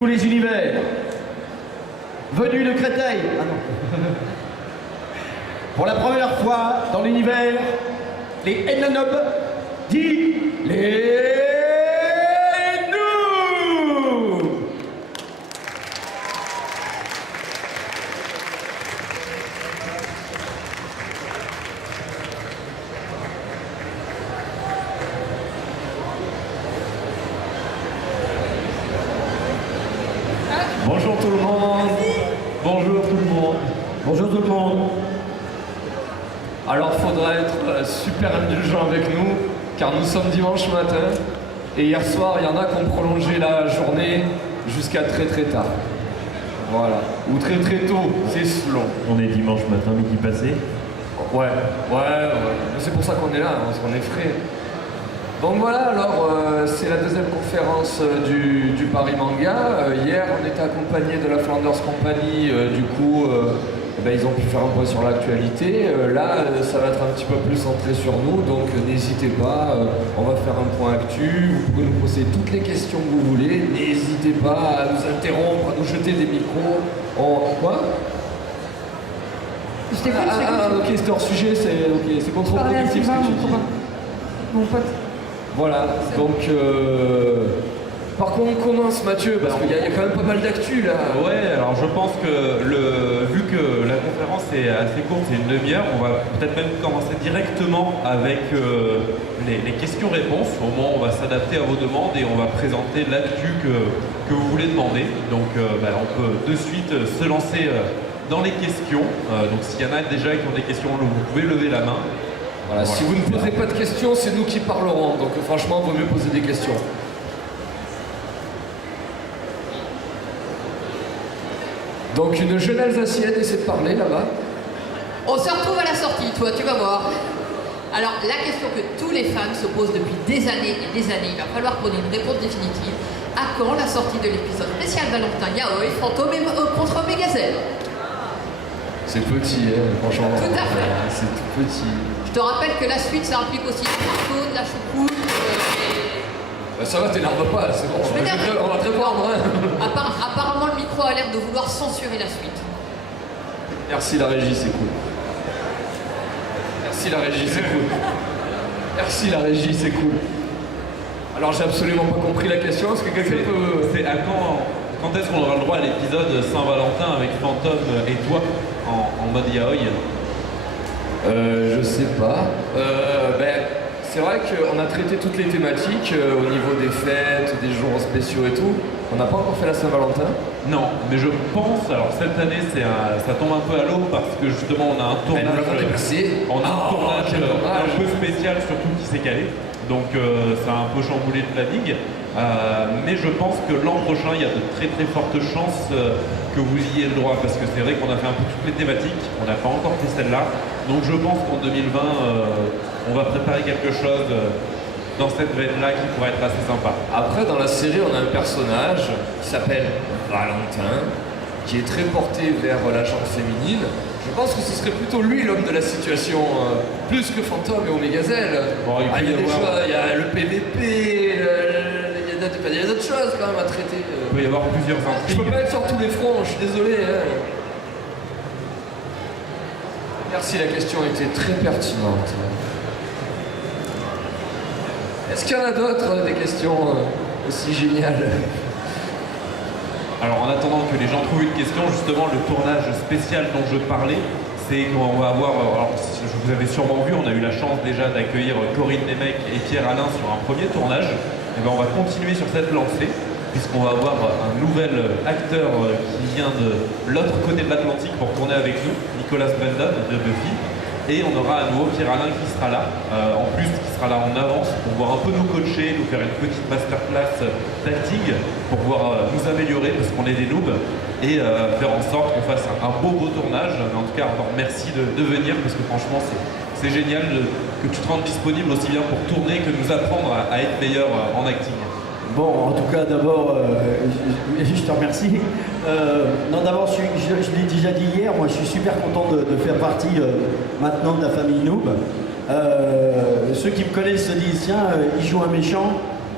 Tous les univers venus de Créteil. Ah non. Pour la première fois dans l'univers, les Enlanob dit les nous. Bonjour tout le monde. Bonjour tout le monde. Bonjour tout le monde. Alors faudra être super indulgent avec nous, car nous sommes dimanche matin, et hier soir il y en a qui ont prolongé la journée jusqu'à très très tard. Voilà. Ou très très tôt, c'est selon. On est dimanche matin, midi passé. Ouais. C'est pour ça qu'on est là, parce qu'on est frais. Donc voilà, alors c'est la deuxième conférence du Paris Manga. Hier, on était accompagné de la Flanders Company, du coup, ils ont pu faire un point sur l'actualité. Là, ça va être un petit peu plus centré sur nous, donc n'hésitez pas, on va faire un point actu. Vous pouvez nous poser toutes les questions que vous voulez. N'hésitez pas à nous interrompre, à nous jeter des micros. Quoi? Je t'écoute, ok, c'était hors sujet, c'est contre-productif ce que tu dis. Mon pote. Voilà, donc par contre on commence Mathieu, parce qu'il y a quand même pas mal d'actu là. Ouais, alors je pense que vu que la conférence est assez courte, c'est une demi-heure, on va peut-être même commencer directement avec les questions-réponses. Au moins on va s'adapter à vos demandes et on va présenter l'actu que vous voulez demander. Donc on peut de suite se lancer dans les questions. Donc s'il y en a déjà qui ont des questions, vous pouvez lever la main. Voilà, si vous ne posez pas de questions, c'est nous qui parlerons. Donc franchement, il vaut mieux poser des questions. Donc une jeune Alsacienne essaie de parler là-bas. On se retrouve à la sortie, toi, tu vas voir. Alors, la question que tous les fans se posent depuis des années et des années, il va falloir qu'on ait une réponse définitive. À quand la sortie de l'épisode spécial Valentin Yaoi, Fantôme contre Mégazelle? C'est petit, franchement. Tout à fait. C'est tout petit. Je te rappelle que la suite, ça implique aussi le marteau, de la choucroute. Ça va, t'énerve pas, c'est bon. On va te répondre. Apparemment, le micro a l'air de vouloir censurer la suite. Merci la régie, c'est cool. Merci la régie, c'est cool. Merci la régie, c'est cool. Alors j'ai absolument pas compris la question, est-ce que quelqu'un peut... C'est à quand est-ce qu'on aura le droit à l'épisode Saint-Valentin avec Fantôme et toi en mode yaoi? Je sais pas. C'est vrai qu'on a traité toutes les thématiques au niveau des fêtes, des jours spéciaux et tout. On n'a pas encore fait la Saint-Valentin. Non, mais je pense, alors cette année ça tombe un peu à l'eau parce que justement on a un tournage, un peu spécial surtout qui s'est calé. Donc ça a un peu chamboulé le planning. Mais je pense que l'an prochain, il y a de très très fortes chances que vous y ayez le droit, parce que c'est vrai qu'on a fait un peu toutes les thématiques, on n'a pas encore fait celle-là. Donc je pense qu'en 2020, on va préparer quelque chose dans cette veine-là qui pourrait être assez sympa. Après, dans la série, on a un personnage qui s'appelle Valentin, qui est très porté vers la gente féminine. Je pense que ce serait plutôt lui l'homme de la situation, plus que Fantôme et Omégazelle. Bon, il y a le PVP, il y a d'autres choses quand même à traiter. Il peut y avoir plusieurs intrigues. Je peux pas être sur tous les fronts, je suis désolé. Merci, la question était très pertinente. Est-ce qu'il y en a d'autres, des questions aussi géniales? Alors en attendant que les gens trouvent une question, justement le tournage spécial dont je parlais, c'est qu'on va avoir, alors vous avez sûrement vu, on a eu la chance déjà d'accueillir Corinne Nemec et Pierre Alain sur un premier tournage. Et on va continuer sur cette lancée, puisqu'on va avoir un nouvel acteur qui vient de l'autre côté de l'Atlantique pour tourner avec nous, Nicolas Brandon de Buffy. Et on aura à nouveau Pierre Alain qui sera là, en plus qui sera là en avance pour pouvoir un peu nous coacher, nous faire une petite masterclass d'acting pour pouvoir nous améliorer parce qu'on est des noobs et faire en sorte qu'on fasse un beau tournage. Mais en tout cas, encore merci de venir parce que franchement c'est génial que tu te rendes disponible aussi bien pour tourner que nous apprendre à être meilleur en acting. Bon, en tout cas, d'abord, je te remercie. Non, d'abord, je l'ai déjà dit hier, moi je suis super content de faire partie maintenant de la famille Noob. Ceux qui me connaissent se disent, tiens, il joue un méchant.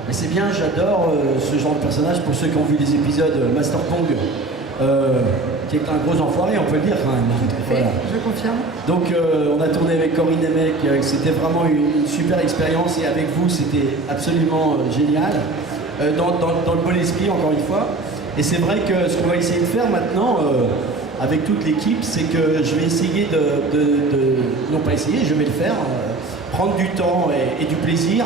Mais c'est bien, j'adore ce genre de personnage. Pour ceux qui ont vu les épisodes Master Pong, qui est un gros enfoiré, on peut le dire quand même. Voilà. Je confirme. Donc on a tourné avec Corinne Nemec, c'était vraiment une super expérience et avec vous c'était absolument génial, dans le bon esprit encore une fois. Et c'est vrai que ce qu'on va essayer de faire maintenant avec toute l'équipe, c'est que je vais essayer non pas essayer, je vais le faire, prendre du temps et du plaisir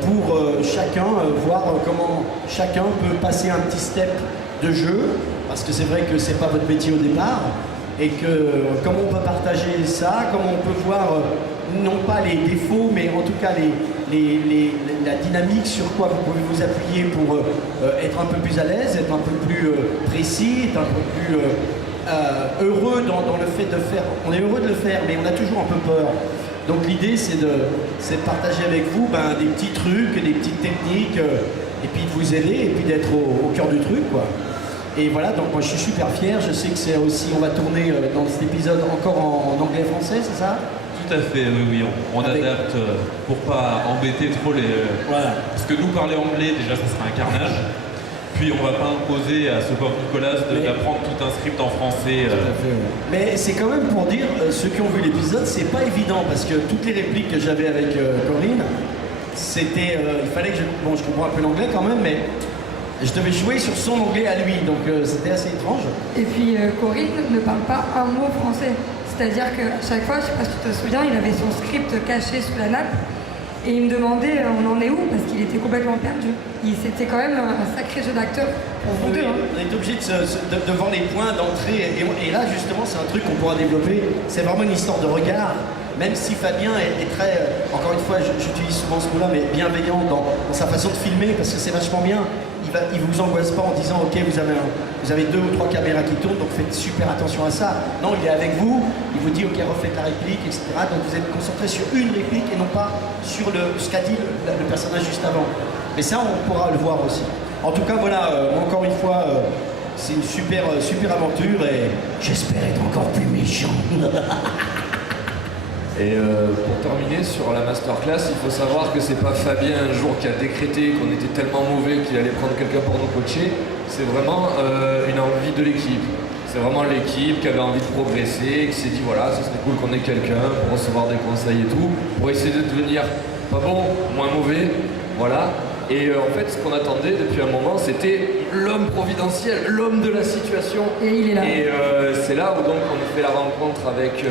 pour chacun voir comment chacun peut passer un petit step de jeu, parce que c'est vrai que c'est pas votre métier au départ, et que comment on peut partager ça, comment on peut voir non pas les défauts, mais en tout cas la dynamique sur quoi vous pouvez vous appuyer pour être un peu plus à l'aise, être un peu plus précis, être un peu plus heureux dans le fait de faire. On est heureux de le faire, mais on a toujours un peu peur. Donc l'idée c'est de partager avec vous des petits trucs, des petites techniques, et puis de vous aider, et puis d'être au cœur du truc, quoi. Et voilà, donc moi je suis super fier, je sais que c'est aussi, on va tourner dans cet épisode encore en anglais-français, c'est ça? Tout à fait, oui, on adapte pour pas embêter trop les... Voilà. Parce que nous parler anglais, déjà ça serait un carnage. Puis on va pas imposer à ce pauvre Nicolas d'apprendre tout un script en français. Tout à fait, ouais. Mais c'est quand même pour dire, ceux qui ont vu l'épisode, c'est pas évident, parce que toutes les répliques que j'avais avec Corinne, c'était... il fallait que je comprends un peu l'anglais quand même, mais... Je devais jouer sur son anglais à lui, donc c'était assez étrange. Et puis Corinne ne parle pas un mot français. C'est-à-dire qu'à chaque fois, je sais pas si tu te souviens, il avait son script caché sous la nappe et il me demandait on en est où, parce qu'il était complètement perdu. C'était quand même un sacré jeu d'acteur pour vous deux. On est obligé de voir les points d'entrée et là justement c'est un truc qu'on pourra développer. C'est vraiment une histoire de regard. Même si Fabien est très, encore une fois, j'utilise souvent ce mot-là, mais bienveillant dans sa façon de filmer, parce que c'est vachement bien. Il vous angoisse pas en disant, ok, vous avez 2 ou 3 caméras qui tournent, donc faites super attention à ça. Non, il est avec vous, il vous dit, ok, refaites la réplique, etc. Donc vous êtes concentré sur une réplique et non pas sur ce qu'a dit le personnage juste avant. Mais ça, on pourra le voir aussi. En tout cas, voilà, encore une fois, c'est une super aventure et j'espère être encore plus méchant. Et pour terminer sur la masterclass, il faut savoir que c'est pas Fabien un jour qui a décrété qu'on était tellement mauvais qu'il allait prendre quelqu'un pour nous coacher. C'est vraiment une envie de l'équipe. C'est vraiment l'équipe qui avait envie de progresser, qui s'est dit voilà, ça serait cool qu'on ait quelqu'un pour recevoir des conseils et tout, pour essayer de devenir pas bon, moins mauvais, voilà. Et en fait, ce qu'on attendait depuis un moment, c'était l'homme providentiel, l'homme de la situation. Et il est là. Et c'est là où donc on a fait la rencontre avec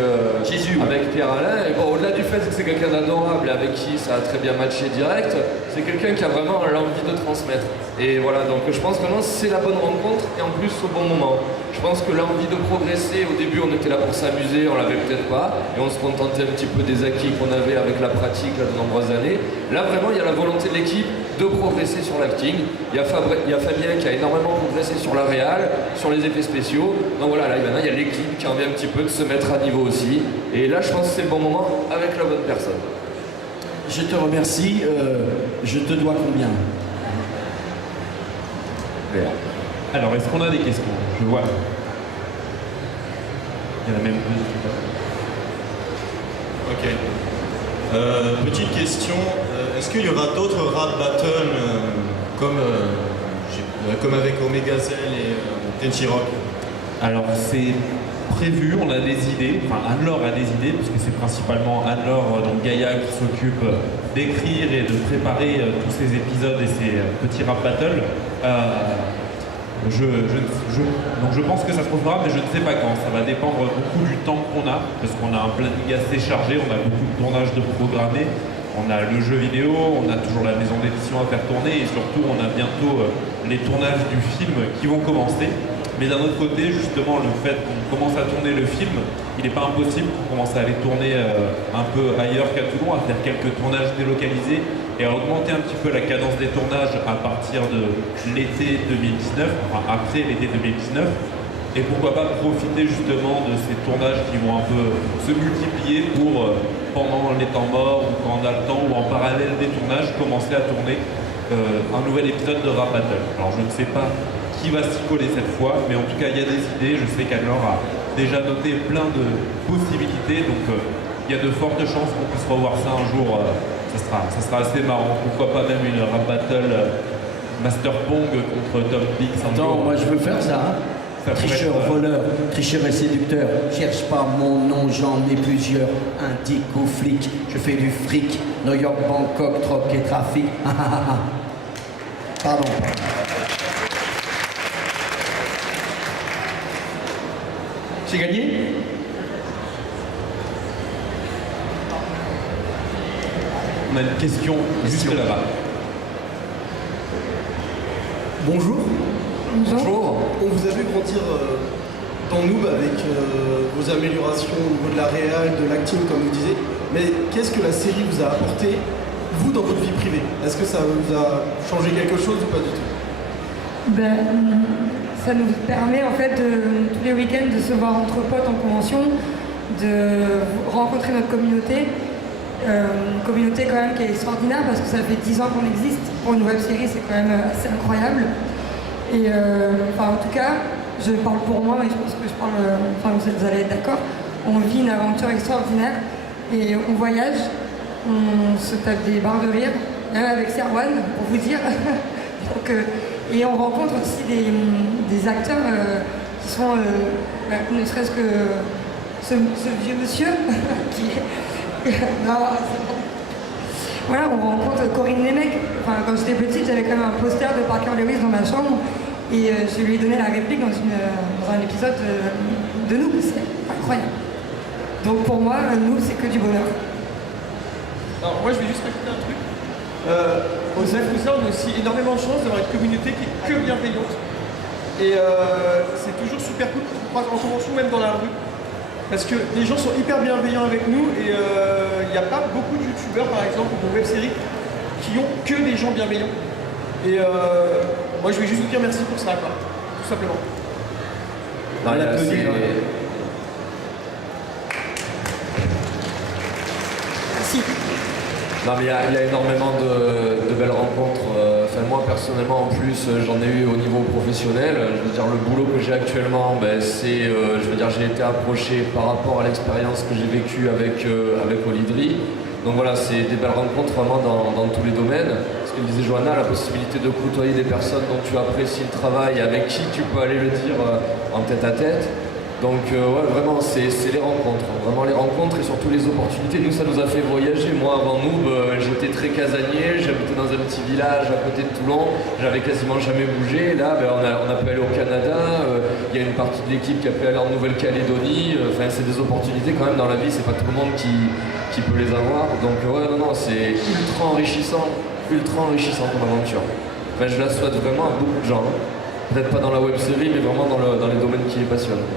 Jésus, avec Pierre-Alain. Et bon, au-delà du fait que c'est quelqu'un d'adorable et avec qui ça a très bien matché direct, c'est quelqu'un qui a vraiment l'envie de transmettre. Et voilà, donc je pense vraiment que c'est la bonne rencontre et en plus au bon moment. Je pense que l'envie de progresser, au début on était là pour s'amuser, on l'avait peut-être pas, et on se contentait un petit peu des acquis qu'on avait avec la pratique là, de nombreuses années. Là vraiment il y a la volonté de l'équipe de progresser sur l'acting. Il y a Fabien qui a énormément progressé sur la réal, sur les effets spéciaux. Donc voilà, là maintenant il y a l'équipe qui a envie un petit peu de se mettre à niveau aussi. Et là je pense que c'est le bon moment avec la bonne personne. Je te remercie, je te dois combien? Alors, est-ce qu'on a des questions? Je vois. Il y en a même deux. Ok. Petite question. Est-ce qu'il y aura d'autres rap battles comme avec Omega Zell et Tenchi Rock? Alors, c'est prévu, on a des idées. Enfin, Anne-Laure a des idées, puisque c'est principalement Anne-Laure, donc Gaïa, qui s'occupe d'écrire et de préparer tous ces épisodes et ces petits rap battles. Donc je pense que ça se reprendra, mais je ne sais pas quand. Ça va dépendre beaucoup du temps qu'on a, parce qu'on a un planning assez chargé, on a beaucoup de tournages de programmés, on a le jeu vidéo, on a toujours la maison d'édition à faire tourner, et surtout on a bientôt les tournages du film qui vont commencer. Mais d'un autre côté, justement, le fait qu'on commence à tourner le film, il n'est pas impossible qu'on commence à aller tourner un peu ailleurs qu'à Toulon, à faire quelques tournages délocalisés et à augmenter un petit peu la cadence des tournages à partir de l'été 2019, enfin après l'été 2019. Et pourquoi pas profiter justement de ces tournages qui vont un peu se multiplier pour, pendant les temps morts ou quand on a le temps, ou en parallèle des tournages, commencer à tourner un nouvel épisode de Rap Battle. Alors je ne sais pas qui va s'y coller cette fois, mais en tout cas il y a des idées. Je sais qu'Anne-Laure a déjà noté plein de possibilités, donc il y a de fortes chances qu'on puisse revoir ça un jour ça sera assez marrant. Pourquoi pas même une rap battle Master Pong contre Top Big Sanjo. Attends, moi je veux faire ça. Hein. Ça pourrait Tricheur, être, voleur, tricheur et séducteur. Cherche pas mon nom, j'en ai plusieurs. Indique aux flics, je fais du fric. New York, Bangkok, troc et trafic. Pardon. J'ai gagné? On a une question juste là-bas. Bonjour. Bonjour. On vous a vu grandir dans Noob avec vos améliorations au niveau de la réal, de l'acting comme vous disiez. Mais qu'est-ce que la série vous a apporté, vous, dans votre vie privée? Est-ce que ça vous a changé quelque chose ou pas du tout? Ça nous permet en fait tous les week-ends de se voir entre potes en convention, de rencontrer notre communauté. Une communauté quand même qui est extraordinaire parce que ça fait 10 ans qu'on existe. Pour une web série, c'est quand même assez incroyable. Et en tout cas, je parle pour moi, mais je pense que vous allez être d'accord. On vit une aventure extraordinaire et on voyage, on se tape des barres de rire, même avec Serwan, pour vous dire. Donc, et on rencontre aussi des acteurs qui sont, ne serait-ce que ce vieux monsieur qui est... non, voilà, on rencontre Corinne Nemec. Enfin, quand j'étais petite, j'avais quand même un poster de Parker Lewis dans ma chambre et je lui ai donné la réplique dans un épisode de Noob. C'est incroyable. Donc pour moi, Noob, c'est que du bonheur. Alors moi, je vais juste rajouter un truc. Aux Yakuza, on a aussi énormément de chance d'avoir une communauté qui est que bienveillante. Et c'est toujours super cool qu'on se croise en convention, même dans la rue. Parce que les gens sont hyper bienveillants avec nous et il n'y a pas beaucoup de youtubeurs par exemple ou de web-séries qui ont que des gens bienveillants. Et moi je vais juste vous dire merci pour ça, quoi. Tout simplement. Non, Merci. Non mais il y a énormément de belles rencontres. Enfin moi personnellement en plus j'en ai eu au niveau professionnel. Je veux dire le boulot que j'ai actuellement, c'est, j'ai été approché par rapport à l'expérience que j'ai vécue avec Olydri. Donc voilà, c'est des belles rencontres vraiment dans tous les domaines. Ce que disait Johanna, la possibilité de côtoyer des personnes dont tu apprécies le travail, avec qui tu peux aller le dire en tête à tête. Donc ouais, vraiment, c'est les rencontres, vraiment les rencontres et surtout les opportunités. Nous, ça nous a fait voyager. Moi, avant Noob, j'étais très casanier, j'habitais dans un petit village à côté de Toulon, j'avais quasiment jamais bougé. Là, on a pu aller au Canada, il y a une partie de l'équipe qui a pu aller en Nouvelle-Calédonie. Enfin, c'est des opportunités quand même dans la vie, c'est pas tout le monde qui peut les avoir. Donc ouais, non, c'est ultra enrichissant comme aventure. Enfin, je la souhaite vraiment à beaucoup de gens. Hein. Peut-être pas dans la web série, mais vraiment dans les domaines qui les passionnent.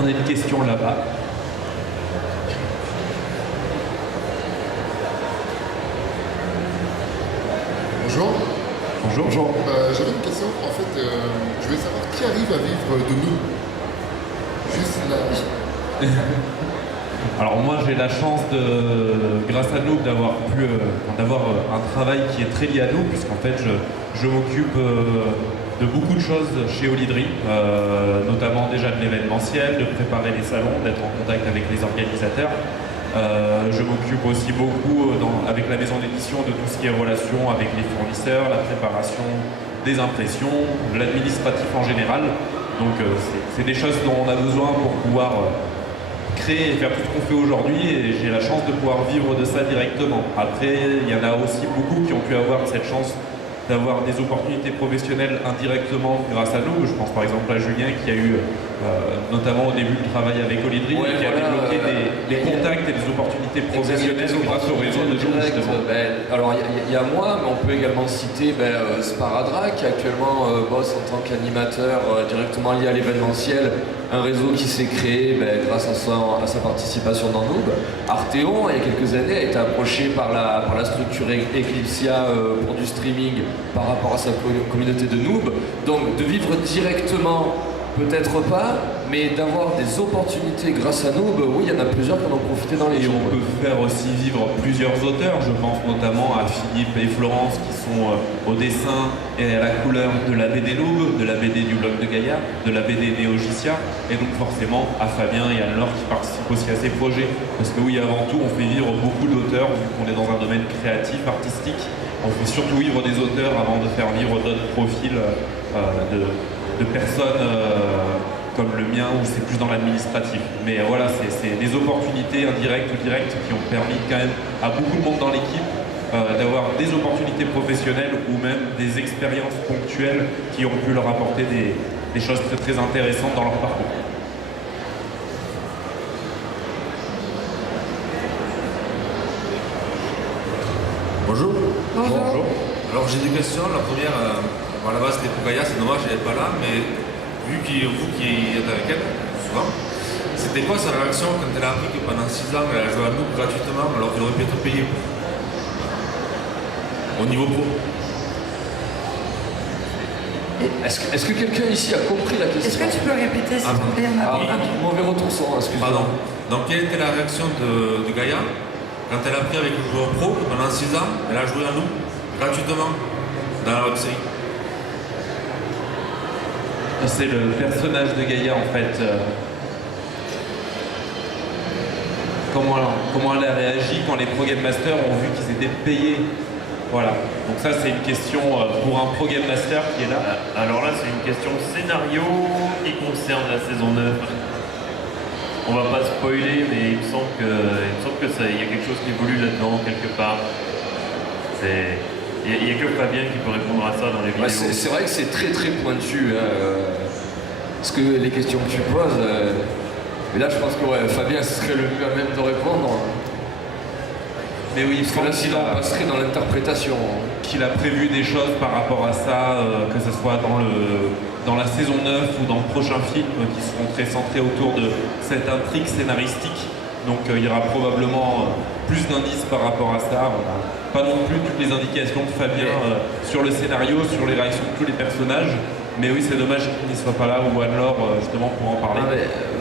On a une question là-bas. Bonjour. Bonjour. J'avais une question. En fait, je voulais savoir qui arrive à vivre de nous. Juste là. Alors moi j'ai la chance grâce à Noob d'avoir un travail qui est très lié à nous, puisqu'en fait je m'occupe de beaucoup de choses chez Olydri, notamment déjà de l'événementiel, de préparer les salons, d'être en contact avec les organisateurs. Je m'occupe aussi beaucoup avec la maison d'édition de tout ce qui est relation avec les fournisseurs, la préparation des impressions, de l'administratif en général. Donc c'est des choses dont on a besoin pour pouvoir créer et faire tout ce qu'on fait aujourd'hui, et j'ai la chance de pouvoir vivre de ça directement. Après, il y en a aussi beaucoup qui ont pu avoir cette chance d'avoir des opportunités professionnelles indirectement grâce à nous. Je pense par exemple à Julien qui a eu, notamment au début du travail avec Olydri, qui a débloqué des contacts et des opportunités professionnelles grâce au réseau de Zoom, justement. Alors il y a moi, mais on peut également citer Sparadra qui actuellement bosse en tant qu'animateur directement lié à l'événementiel. Un réseau qui s'est créé grâce à sa participation dans Noob. Arteon, il y a quelques années, a été approché par la structure Eclipsia pour du streaming par rapport à sa communauté de Noob. Donc de vivre directement, peut-être pas, Mais d'avoir des opportunités grâce à nous, oui, il y en a plusieurs qui en ont profité dans les Et jeux. on peut faire aussi vivre plusieurs auteurs. Je pense notamment à Philippe et Florence qui sont au dessin et à la couleur de la BD Noob, de la BD du blog de Gaïa, de la BD Néogicia, et donc forcément à Fabien et Anne-Laure qui participent aussi à ces projets. Parce que oui, avant tout, on fait vivre beaucoup d'auteurs, vu qu'on est dans un domaine créatif, artistique. On fait surtout vivre des auteurs avant de faire vivre d'autres profils de personnes comme le mien, où c'est plus dans l'administratif. Mais voilà, c'est des opportunités indirectes ou directes qui ont permis quand même à beaucoup de monde dans l'équipe d'avoir des opportunités professionnelles ou même des expériences ponctuelles qui ont pu leur apporter des choses très très intéressantes dans leur parcours. Bonjour. Bonjour. Alors j'ai deux questions. La première, à la base c'était pour Gaïa, c'est dommage, elle n'est pas là, mais vu que vous qui êtes avec elle, souvent, c'était quoi sa réaction quand elle a appris que pendant 6 ans elle a joué à nous gratuitement alors qu'elle aurait pu être payée au niveau pro? Est-ce que quelqu'un ici a compris la question? Est-ce que tu peux répéter s'il te plaît? Mauvais retour son, excuse-moi. Pardon. Donc quelle était la réaction de Gaïa quand elle a appris avec le joueur pro que pendant 6 ans elle a joué à nous gratuitement dans la web série? C'est le personnage de Gaïa en fait. Comment elle a réagi quand les Pro Game Masters ont vu qu'ils étaient payés. Voilà. Donc ça c'est une question pour un Pro Game Master qui est là. Alors là c'est une question scénario qui concerne la saison 9. On va pas spoiler, mais il me semble que ça, il y a quelque chose qui évolue là-dedans quelque part. Il n'y a que Fabien qui peut répondre à ça dans les vidéos. C'est vrai que c'est très très pointu. Parce que les questions que tu poses, mais là je pense que Fabien serait le mieux à même de répondre. Mais oui, parce que là sinon on passerait dans l'interprétation. Qu'il a prévu des choses par rapport à ça, que ce soit dans la saison 9 ou dans le prochain film, qui seront très centrés autour de cette intrigue scénaristique. Donc il y aura probablement plus d'indices par rapport à ça. On n'a pas non plus toutes les indications de Fabien sur le scénario, sur les réactions de tous les personnages. Mais oui, c'est dommage qu'il ne soit pas là ou Anne-Laure justement pour en parler.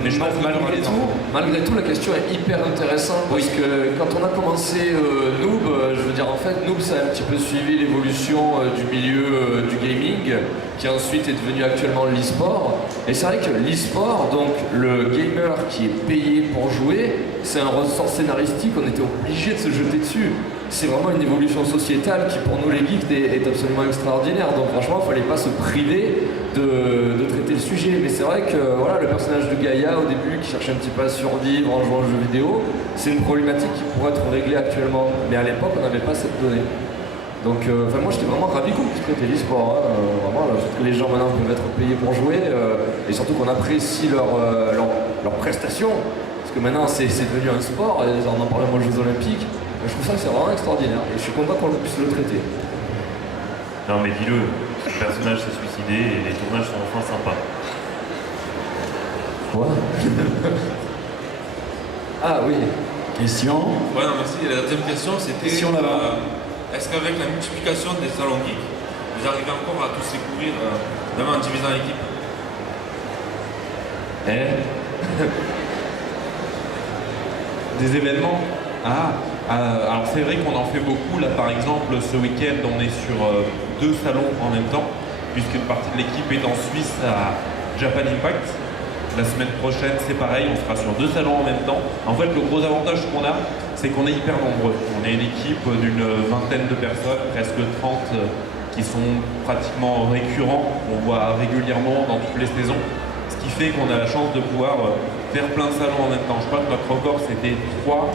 Mais je pense malgré tout, la question est hyper intéressante parce que quand on a commencé Noob, je veux dire en fait, Noob ça a un petit peu suivi l'évolution du milieu du gaming qui ensuite est devenu actuellement l'e-sport. Et c'est vrai que l'e-sport, donc le gamer qui est payé pour jouer, c'est un ressort scénaristique, on était obligé de se jeter dessus. C'est vraiment une évolution sociétale qui pour nous les geeks est absolument extraordinaire. Donc franchement, il ne fallait pas se priver de traiter le sujet. Mais c'est vrai que voilà, le personnage de Gaïa au début qui cherchait un petit peu à survivre en jouant aux jeux vidéo, c'est une problématique qui pourrait être réglée actuellement. Mais à l'époque, on n'avait pas cette donnée. Donc moi j'étais vraiment ravi qu'on puisse traiter l'e-sport. Vraiment, le fait que les gens maintenant peuvent être payés pour jouer et surtout qu'on apprécie leurs prestations. Parce que maintenant c'est devenu un sport, et on en parlait moi aux Jeux Olympiques. Je trouve ça que c'est vraiment extraordinaire et je suis content qu'on puisse le traiter. Non mais dis-le, le personnage s'est suicidé et les tournages sont enfin sympas. Quoi? Ah oui. Question? Ouais, non, merci. La deuxième question c'était est-ce qu'avec la multiplication des salons geeks, vous arrivez encore à tous les couvrir, même en divisant l'équipe? Des événements? Alors c'est vrai qu'on en fait beaucoup. Là par exemple, ce week-end, on est sur 2 salons en même temps, puisqu'une partie de l'équipe est en Suisse à Japan Impact. La semaine prochaine, c'est pareil, on sera sur 2 salons en même temps. En fait, le gros avantage qu'on a, c'est qu'on est hyper nombreux. On est une équipe d'une vingtaine de personnes, presque 30, qui sont pratiquement récurrents. On voit régulièrement dans toutes les saisons, ce qui fait qu'on a la chance de pouvoir faire plein de salons en même temps. Je crois que notre record, c'était 3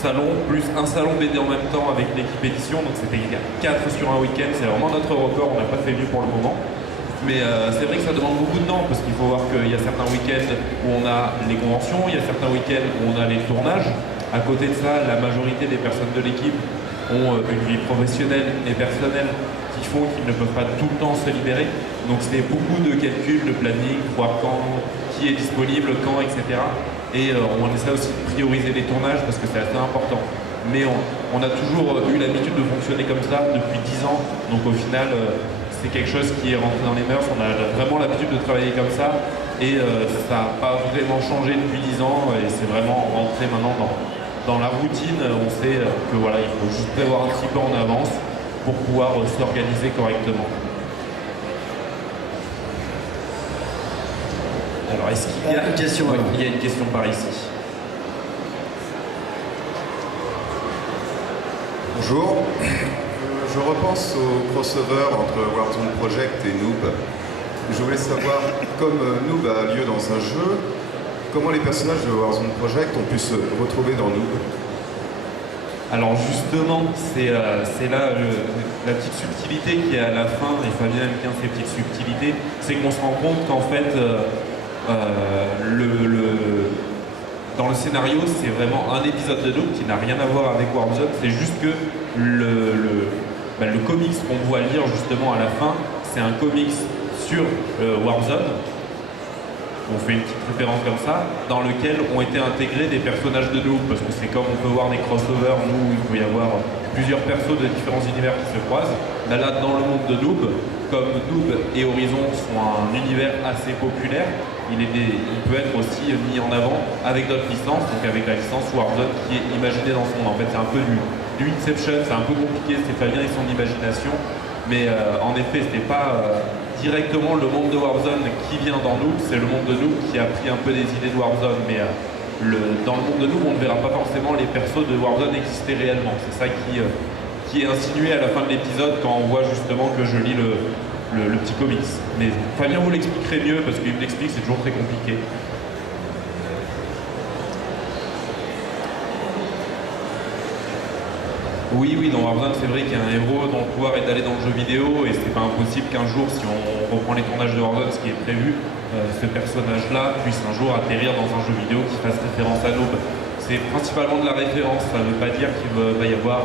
salons plus un salon BD en même temps avec l'équipe édition, donc c'était 4 sur un week-end. C'est vraiment notre record, on n'a pas fait mieux pour le moment. Mais c'est vrai que ça demande beaucoup de temps parce qu'il faut voir qu'il y a certains week-ends où on a les conventions, il y a certains week-ends où on a les tournages. À côté de ça, la majorité des personnes de l'équipe ont une vie professionnelle et personnelle qui font qu'ils ne peuvent pas tout le temps se libérer. Donc c'est beaucoup de calculs, de planning, voir quand, qui est disponible, quand, etc. Et on essaie aussi de prioriser les tournages parce que c'est assez important. Mais on a toujours eu l'habitude de fonctionner comme ça depuis 10 ans. Donc au final, c'est quelque chose qui est rentré dans les mœurs. On a vraiment l'habitude de travailler comme ça et ça n'a pas vraiment changé depuis 10 ans et c'est vraiment rentré maintenant dans la routine. On sait que voilà, il faut juste prévoir un petit peu en avance pour pouvoir s'organiser correctement. Alors, est-ce qu'il y a une question? Oui, il y a une question par ici. Bonjour. Je repense au crossover entre Warzone Project et Noob. Je voulais savoir, comme Noob a lieu dans un jeu, comment les personnages de Warzone Project ont pu se retrouver dans Noob? Alors justement, c'est là la petite subtilité qui est à la fin, et Fabien aime bien ces petites subtilités, c'est qu'on se rend compte qu'en fait, dans le scénario, c'est vraiment un épisode de Noob qui n'a rien à voir avec Warzone, c'est juste que le comics qu'on voit lire justement à la fin, c'est un comics sur Warzone, on fait une petite référence comme ça, dans lequel ont été intégrés des personnages de Noob, parce que c'est comme on peut voir des crossovers, nous, il peut y avoir plusieurs persos de différents univers qui se croisent. Là, dans le monde de Noob, comme Noob et Horizon sont un univers assez populaire, il peut être aussi mis en avant avec d'autres licences, donc avec la licence Warzone qui est imaginée dans son nom. En fait, c'est un peu du Inception, c'est un peu compliqué, c'est Fabien et son imagination, mais en effet, c'était pas directement le monde de Warzone qui vient dans Noob, c'est le monde de Noob qui a pris un peu des idées de Warzone, mais dans le monde de Noob, on ne verra pas forcément les persos de Warzone exister réellement. C'est ça qui est insinué à la fin de l'épisode quand on voit justement que je lis le petit comics. Mais Fabien vous l'expliquerait mieux parce qu'il me l'explique, c'est toujours très compliqué. Oui, dans Warzone, c'est vrai qu'il y a un héros dont le pouvoir est d'aller dans le jeu vidéo et c'est pas impossible qu'un jour, si on reprend les tournages de Warzone, ce qui est prévu, ce personnage-là puisse un jour atterrir dans un jeu vidéo qui fasse référence à Noob. C'est principalement de la référence, ça ne veut pas dire qu'il va y avoir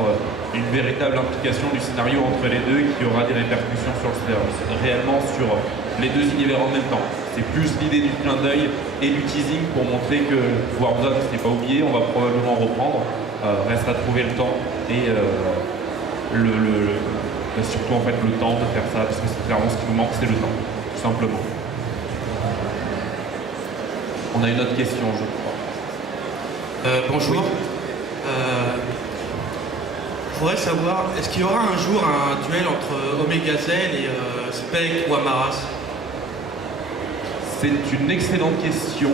une véritable implication du scénario entre les deux et qu'il y aura des répercussions réellement sur les deux univers en même temps. C'est plus l'idée du clin d'œil et du teasing pour montrer que Warzone, c'est pas oublié, on va probablement reprendre. Reste à trouver le temps et surtout en fait le temps de faire ça parce que c'est clairement ce qui nous manque, c'est le temps, tout simplement. On a une autre question, je crois. Bonjour. Oui. Je voudrais savoir, est-ce qu'il y aura un jour un duel entre Omegazelle et Spectre ou Amaras? C'est une excellente question.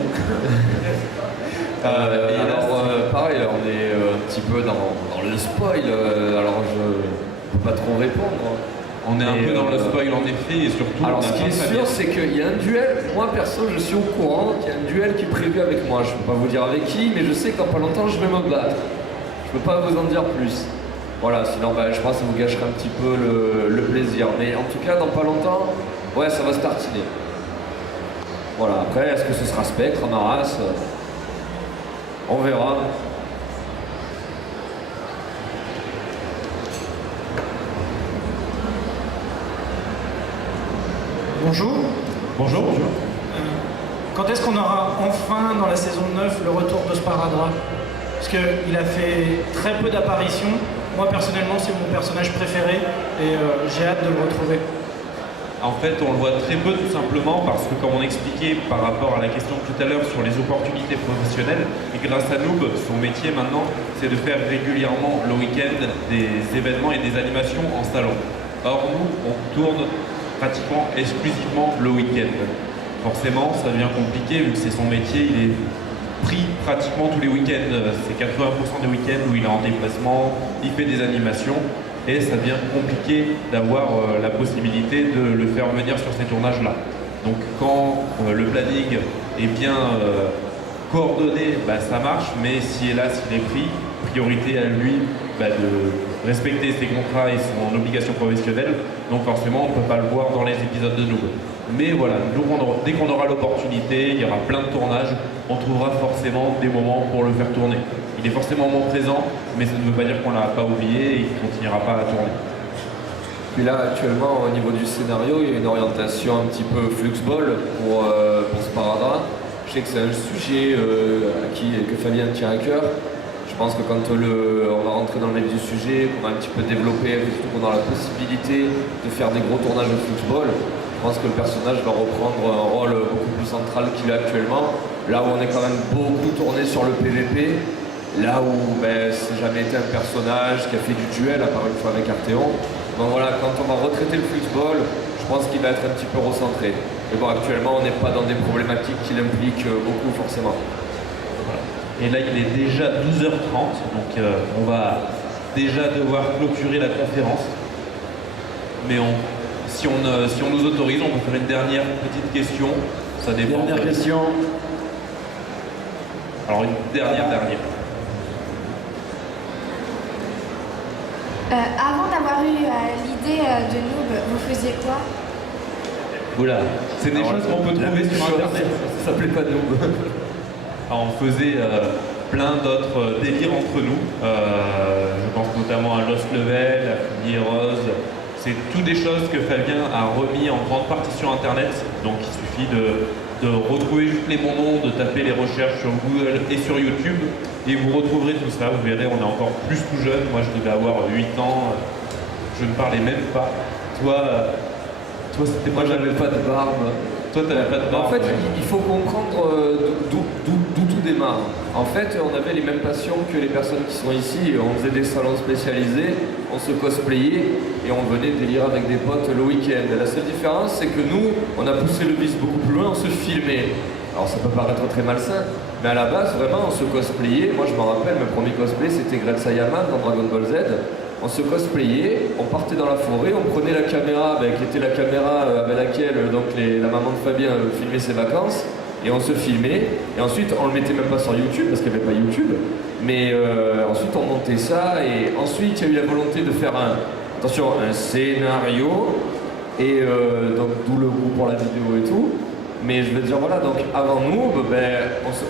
Pareil, on est un petit peu dans le spoil, alors je ne peux pas trop répondre. On est un peu dans le spoil en effet, et surtout... Alors ce qui est sûr, c'est qu'il y a un duel, moi perso je suis au courant qu'il y a un duel qui est prévu avec moi. Je ne peux pas vous dire avec qui, mais je sais que dans pas longtemps je vais me battre. Je ne peux pas vous en dire plus. Voilà, sinon je pense que ça vous gâcherait un petit peu le plaisir. Mais en tout cas, dans pas longtemps, ouais, ça va se tartiner. Voilà, après, est-ce que ce sera Spectre, Amaras on verra. Bonjour. Bonjour. Quand est-ce qu'on aura enfin dans la saison 9 le retour de Sparadra? Parce qu'il a fait très peu d'apparitions. Moi personnellement c'est mon personnage préféré et j'ai hâte de le retrouver. En fait, on le voit très peu tout simplement parce que, comme on expliquait par rapport à la question tout à l'heure sur les opportunités professionnelles, et grâce à Noob, son métier maintenant, c'est de faire régulièrement le week-end des événements et des animations en salon. Or, nous, on tourne pratiquement exclusivement le week-end. Forcément, ça devient compliqué vu que c'est son métier, il est pris pratiquement tous les week-ends. C'est 80% des week-ends où il est en déplacement, il fait des animations. Et ça devient compliqué d'avoir la possibilité de le faire venir sur ces tournages-là. Donc quand le planning est bien coordonné, ça marche, mais si hélas il est pris, priorité à lui de respecter ses contrats et son obligation professionnelle, donc forcément on ne peut pas le voir dans les épisodes de Noob. Mais voilà, nous, dès qu'on aura l'opportunité, il y aura plein de tournages, on trouvera forcément des moments pour le faire tourner. Il est forcément moins présent, mais ça ne veut pas dire qu'on ne l'a pas oublié et qu'il ne continuera pas à tourner. Puis là, actuellement, au niveau du scénario, il y a une orientation un petit peu fluxball pour Sparadra. Je sais que c'est un sujet que Fabien tient à cœur. Je pense que quand on va rentrer dans le vif du sujet, qu'on va un petit peu développer, surtout qu'on aura la possibilité de faire des gros tournages de football, je pense que le personnage va reprendre un rôle beaucoup plus central qu'il a actuellement. Là où on est quand même beaucoup tourné sur le PVP, là où c'est jamais été un personnage qui a fait du duel, à part une fois avec Arthéon. Donc voilà, quand on va retraiter le football, je pense qu'il va être un petit peu recentré. Mais bon, actuellement, on n'est pas dans des problématiques qui l'impliquent beaucoup forcément. Voilà. Et là, il est déjà 12h30, donc on va déjà devoir clôturer la conférence. Mais si on nous autorise, on peut faire une dernière petite question. Ça dépend. Dernière question. Alors une dernière. Avant d'avoir eu l'idée de Noob, vous faisiez quoi? Oula, c'est des choses qu'on peut trouver sur Internet. Ça s'appelait pas Noob. Alors, on faisait plein d'autres délires entre nous. Je pense notamment à Lost Level, à Fumier Rose. C'est tout des choses que Fabien a remis en grande partie sur Internet. Donc il suffit de retrouver juste les bons noms, de taper les recherches sur Google et sur YouTube. Et vous retrouverez tout ça. Vous verrez, on est encore plus tout jeune. Moi, je devais avoir 8 ans. Je ne parlais même pas. Toi c'était Moi, j'avais pas de barbe. Toi, t'avais pas de barbe. En fait, il faut comprendre d'où tout démarre. En fait, on avait les mêmes passions que les personnes qui sont ici. On faisait des salons spécialisés, on se cosplayait et on venait délire avec des potes le week-end. La seule différence, c'est que nous, on a poussé le vice beaucoup plus loin, on se filmait. Alors ça peut paraître très malsain, mais à la base, vraiment, on se cosplayait. Moi, je me rappelle, mon premier cosplay, c'était Greg Sayaman dans Dragon Ball Z. On se cosplayait, on partait dans la forêt, on prenait la caméra, qui était la caméra avec laquelle la maman de Fabien filmait ses vacances, et on se filmait, et ensuite on le mettait même pas sur YouTube, parce qu'il n'y avait pas YouTube, mais ensuite on montait ça, et ensuite il y a eu la volonté de faire un scénario, et donc d'où le goût pour la vidéo et tout. Mais je veux dire, voilà, donc avant nous,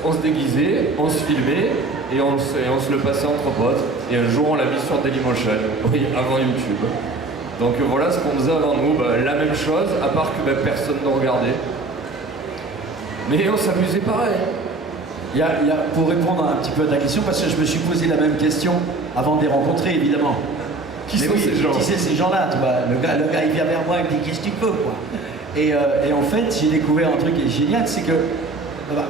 on se déguisait, on se filmait et on se le passait entre potes. Et un jour, on l'a mis sur Dailymotion, oui, avant YouTube. Donc voilà ce qu'on faisait avant nous, la même chose, à part que personne ne regardait. Mais on s'amusait pareil. Pour répondre un petit peu à ta question, parce que je me suis posé la même question avant de les rencontrer, évidemment. Qui sont ces gens? Qui sont ces gens-là, tu vois? Le gars, il vient vers moi, il me dit qu'est-ce que tu peux, quoi. Et en fait, j'ai découvert un truc qui est génial, c'est que,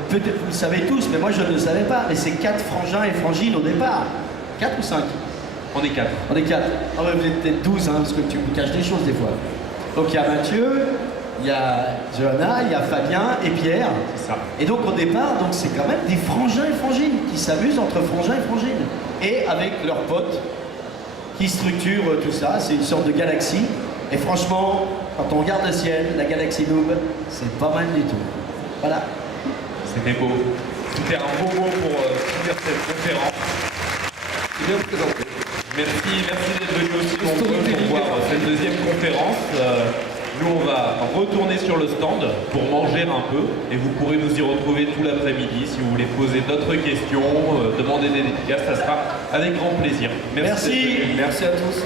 peut-être vous le savez tous, mais moi je ne le savais pas, mais c'est 4 frangins et frangines au départ. 4 ou 5? On est 4. On est 4. Ah ouais, vous êtes peut-être 12, parce que tu me caches des choses des fois. Donc il y a Mathieu, il y a Johanna, il y a Fabien et Pierre. C'est ça. Et donc au départ, c'est quand même des frangins et frangines qui s'amusent entre frangins et frangines. Et avec leurs potes qui structurent tout ça, c'est une sorte de galaxie. Et franchement, quand on regarde le ciel, la galaxie Noob, c'est pas mal du tout. Voilà. C'était beau. C'était un beau mot pour finir cette conférence. C'est bien présenté. Merci d'être venu aussi nombreux pour voir cette deuxième conférence. Nous, on va retourner sur le stand pour manger un peu et vous pourrez nous y retrouver tout l'après-midi si vous voulez poser d'autres questions, demander des dédicaces, ça sera avec grand plaisir. Merci. Merci à tous.